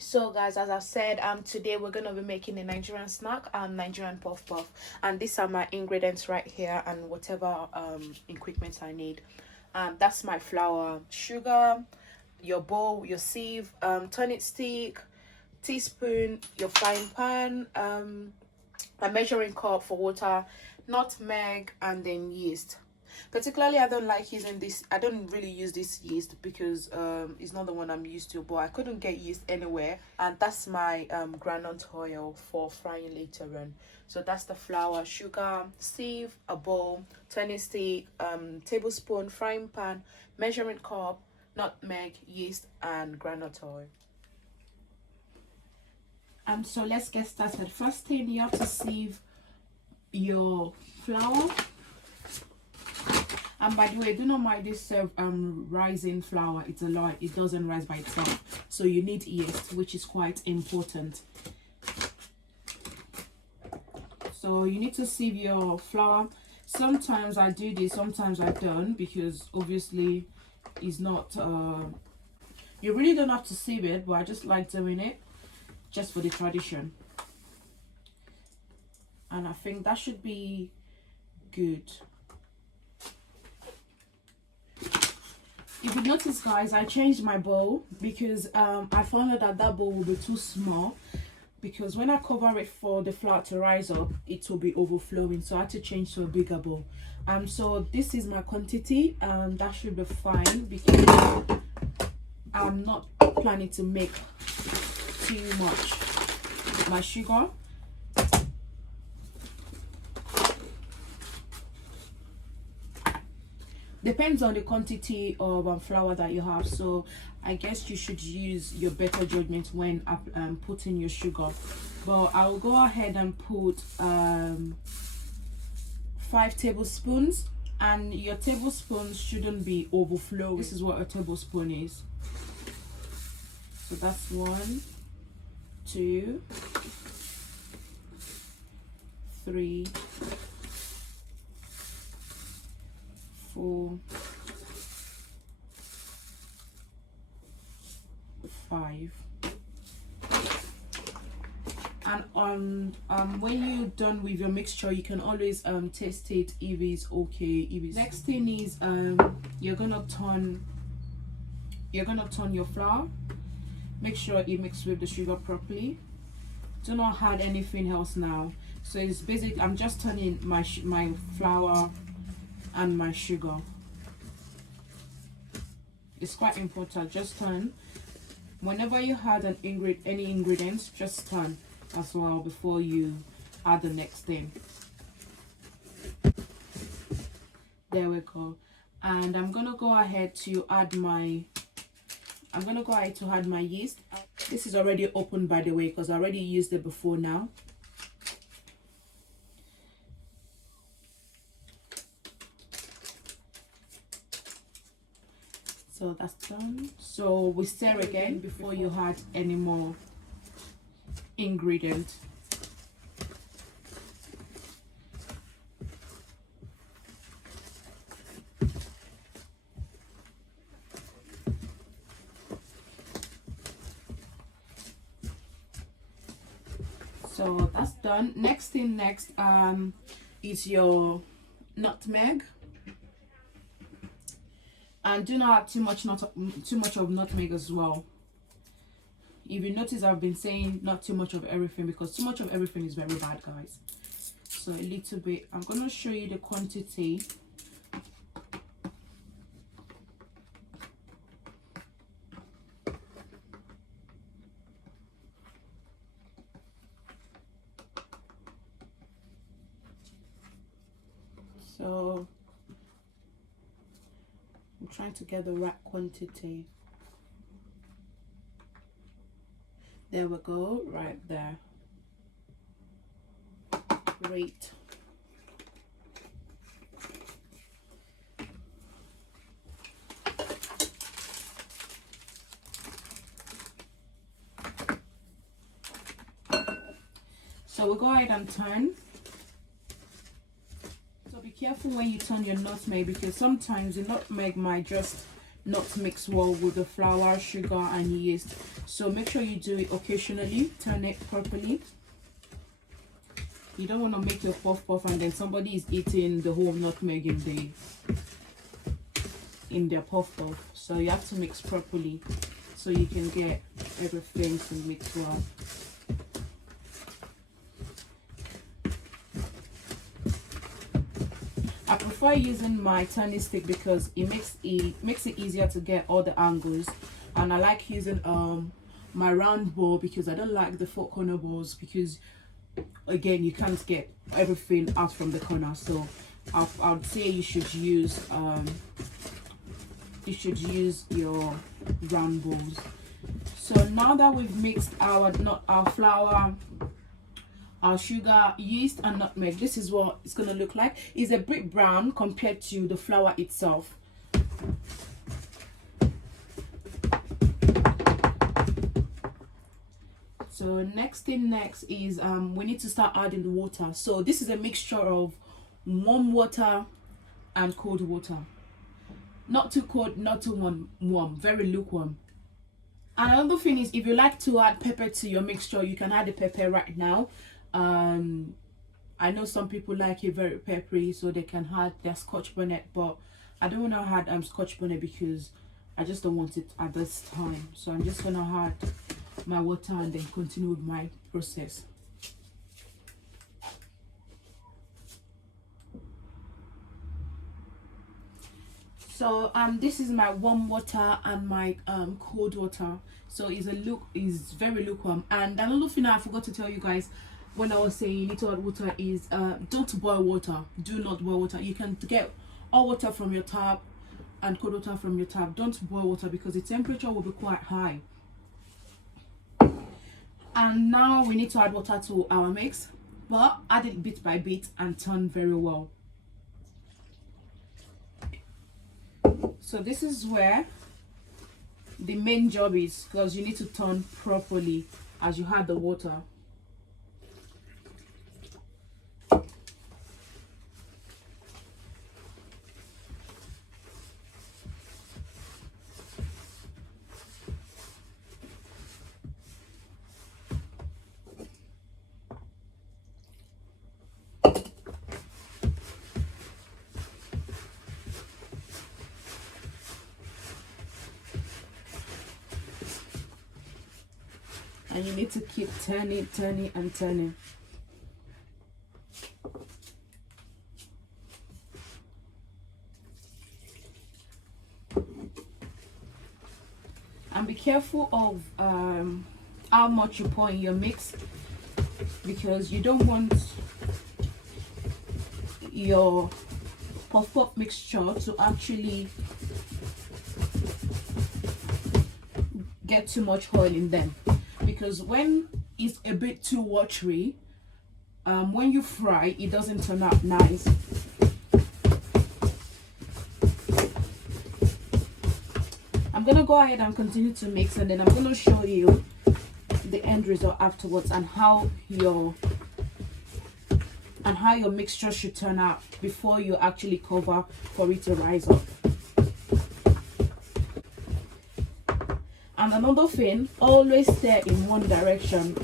So guys, as I said, today we're gonna be making a Nigerian snack, Nigerian puff puff, and these are my ingredients right here and whatever equipment I need. That's my flour, sugar, your bowl, your sieve, tonic stick, teaspoon, your frying pan, a measuring cup for water, nutmeg, and then yeast. Particularly, I don't like using this. I don't really use this yeast because it's not the one I'm used to, but I couldn't get yeast anywhere, and that's my groundnut oil for frying later on. So that's the flour, sugar, sieve, a bowl, tonic stick, tablespoon, frying pan, measuring cup, nutmeg, yeast, and groundnut oil. So let's get started. First thing, you have to sieve your flour. And by the way, do not mind this rising flour. It's a lot. It doesn't rise by itself, so you need yeast, which is quite important. So you need to sieve your flour. Sometimes I do this, sometimes I don't, because obviously it's not you really don't have to sieve it, but I just like doing it just for the tradition, and I think that should be good. If you notice, guys, I changed my bowl because I found out that bowl will be too small, because when I cover it for the flour to rise up, it will be overflowing, so I had to change to a bigger bowl. So this is my quantity. That should be fine because I'm not planning to make too much. My sugar, depends on the quantity of flour that you have, so I guess you should use your better judgment when putting your sugar. But I will go ahead and put 5 tablespoons, and your tablespoons shouldn't be overflowing. This is what a tablespoon is. So that's 1, 2, 3, 4, 5. And when you're done with your mixture, you can always taste it if it's okay. Next thing is you're gonna turn your flour. Make sure you mix with the sugar properly. Do not add anything else now. So it's basic. I'm just turning my flour and my sugar. It's quite important. Just turn. Whenever you add any ingredients, just turn as well before you add the next thing. There we go. And I'm gonna go ahead to add my yeast. This is already open, by the way, because I already used it before now. So that's done. So we stir again before you add any more ingredient. So that's done. Next is your nutmeg. And do not add too much of nutmeg as well. If you notice, I've been saying not too much of everything, because too much of everything is very bad, guys. So a little bit. I'm gonna show you the quantity. So I'm trying to get the right quantity. There we go, right there. Great. So we'll go ahead and turn. So be careful when you turn your nutmeg, because sometimes the nutmeg might just not mix well with the flour, sugar and yeast. So make sure you do it occasionally. Turn it properly. You don't want to make a puff puff and then somebody is eating the whole nutmeg in their puff puff. So you have to mix properly so you can get everything to mix well. I prefer using my turning stick because it makes it easier to get all the angles, and I like using my round bowl because I don't like the 4 corner bowls because again you can't get everything out from the corner. So I would say you should use your round bowls. So now that we've mixed our flour, our sugar, yeast and nutmeg, this is what it's gonna look like. It's a bit brown compared to the flour itself. So next is we need to start adding the water. So this is a mixture of warm water and cold water. Not too cold, not too warm, very lukewarm. And another thing is, if you like to add pepper to your mixture, you can add the pepper right now. I know some people like it very peppery, so they can add their scotch bonnet, but I don't want to add scotch bonnet because I just don't want it at this time. So I'm just gonna add my water and then continue with my process. So this is my warm water and my cold water. So is very lukewarm. And another thing I forgot to tell you guys when I was saying you need to add water is don't boil water. Do not boil water. You can get hot water from your tap and cold water from your tap. Don't boil water because the temperature will be quite high. And now we need to add water to our mix, but add it bit by bit and turn very well. So this is where the main job is, because you need to turn properly as you add the water. And you need to keep turning and turning. And be careful of how much you pour in your mix, because you don't want your puff-puff mixture to actually get too much oil in them. Because when it's a bit too watery, when you fry, it doesn't turn out nice. I'm gonna go ahead and continue to mix, and then I'm gonna show you the end result afterwards and how your mixture should turn out before you actually cover for it to rise up. And another thing, always stir in one direction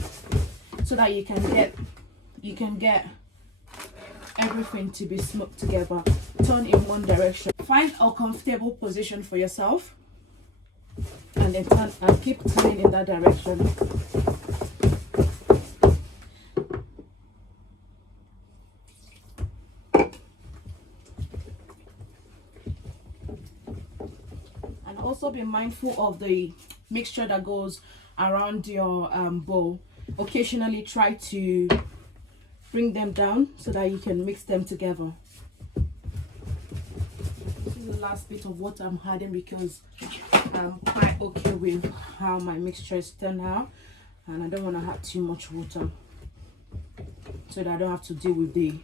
so that you can get everything to be smoked together. Turn in one direction. Find a comfortable position for yourself and then turn and keep turning in that direction. And also be mindful of the mixture that goes around your bowl. Occasionally try to bring them down so that you can mix them together. This is the last bit of water I'm adding because I'm quite okay with how my mixture is turned out, and I don't want to add too much water so that I don't have to deal with the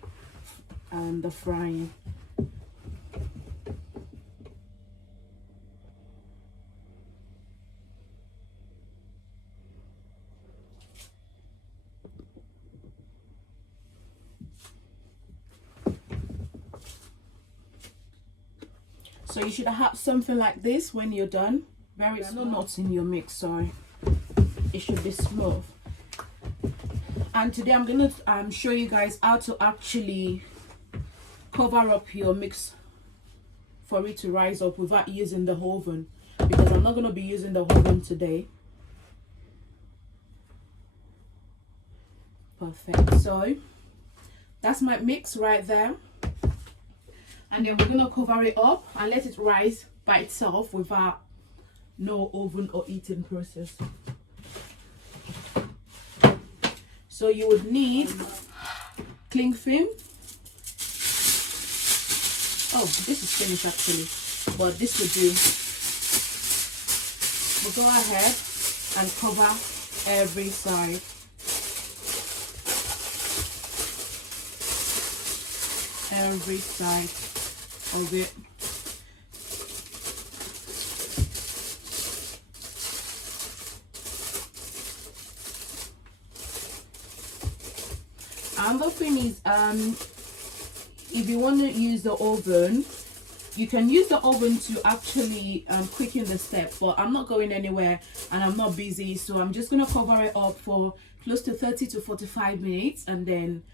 frying. So you should have something like this when you're done. Very small. No knots in your mix, sorry. It should be smooth. And today I'm gonna show you guys how to actually cover up your mix for it to rise up without using the oven, because I'm not gonna be using the oven today. Perfect. So that's my mix right there, and then we're gonna cover it up and let it rise by itself without no oven or heating process. So you would need cling film. Oh, this is finished actually, but this would do. We'll go ahead and cover every side. Every side of it. Another thing is, if you want to use the oven, you can use the oven to actually quicken the step, but I'm not going anywhere and I'm not busy, so I'm just going to cover it up for close to 30 to 45 minutes, and then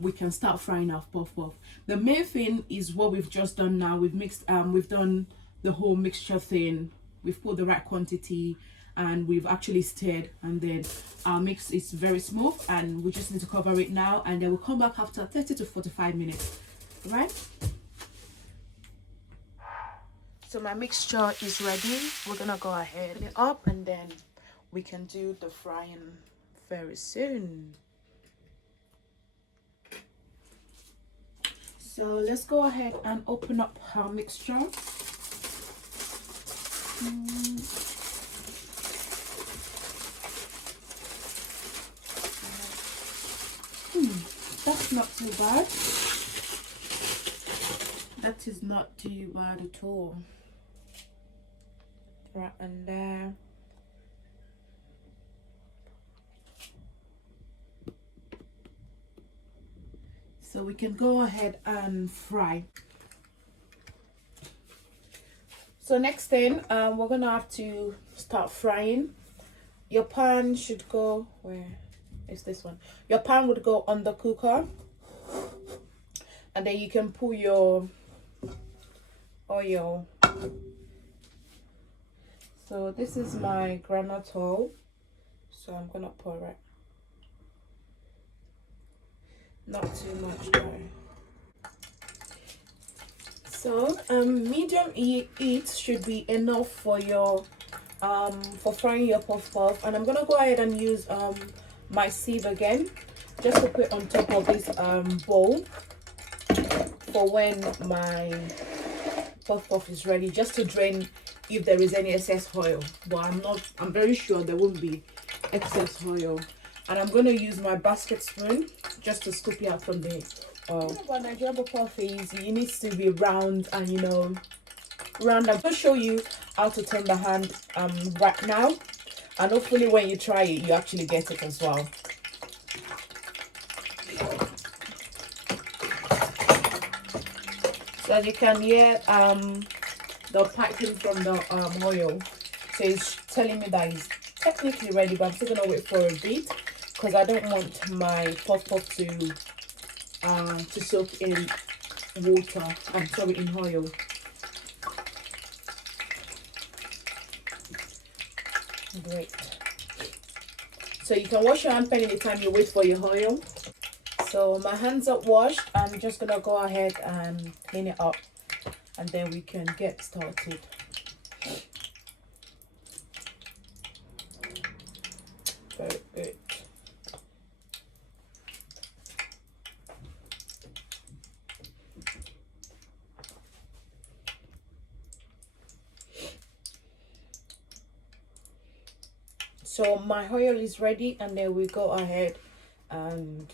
we can start frying our puff puff. The main thing is what we've just done now. We've mixed, we've done the whole mixture thing, we've put the right quantity, and we've actually stirred, and then our mix is very smooth, and we just need to cover it now, and then we'll come back after 30 to 45 minutes, right? So my mixture is ready. We're gonna go ahead and up, and then we can do the frying very soon. So let's go ahead and open up our mixture. That's not too bad. That is not too bad at all. Right, and there. So we can go ahead and fry. So next thing, we're gonna have to start frying. Your pan should go, where is this one? Your pan would go on the cooker, and then you can pour your oil. So this is my groundnut oil, so I'm gonna pour it. Not too much though. So medium heat should be enough for your for frying your puff puff, and I'm gonna go ahead and use my sieve again, just to put on top of this bowl for when my puff puff is ready, just to drain if there is any excess oil, but I'm very sure there won't be excess oil. And I'm going to use my basket spoon just to scoop it out from the oil. The thing about Nigerian puff is it needs to be round, and you know, round. I'm going to show you how to turn the hand right now, and hopefully when you try it you actually get it as well. So as you can hear the piping from the oil, so it's telling me that it's technically ready, but I'm still gonna wait for a bit because I don't want my puff puff to soak in water. I'm sorry, in oil. Great. So you can wash your hand pen anytime you wait for your oil. So my hands are washed. I'm just gonna go ahead and clean it up, and then we can get started. Very good. So my oil is ready, and then we go ahead and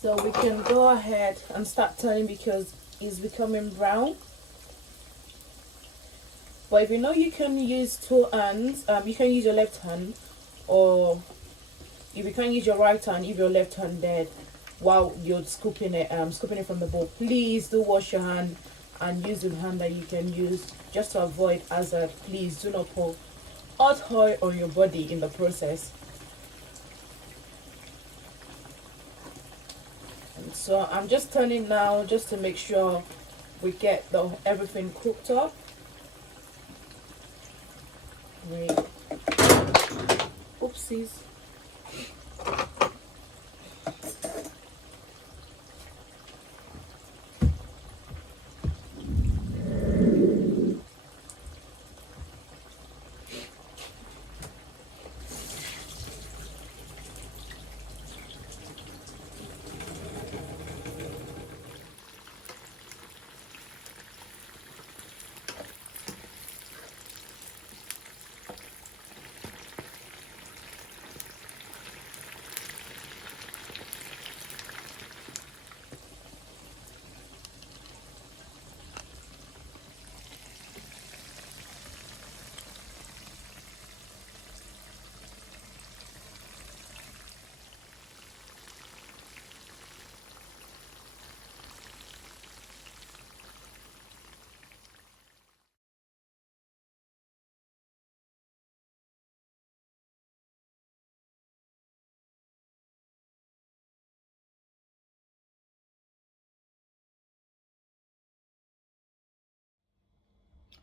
So we can go ahead and start turning because it's becoming brown. But if you know, you can use two hands. You can use your left hand, or if you can use your right hand, if you're left-handed, while you're scooping it from the bowl. Please do wash your hand and use the hand that you can use just to avoid hazard. Please do not pour hot oil on your body in the process. And so I'm just turning now just to make sure we get everything cooked up. Wait. Oopsies.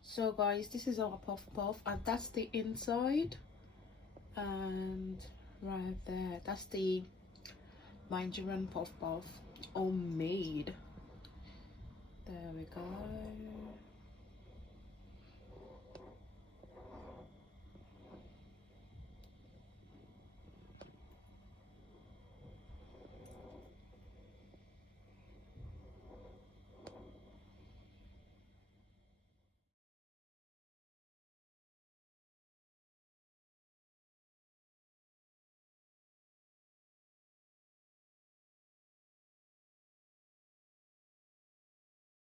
So guys, this is our puff puff, and that's the inside, and right there, that's the Nigerian puff puff, homemade.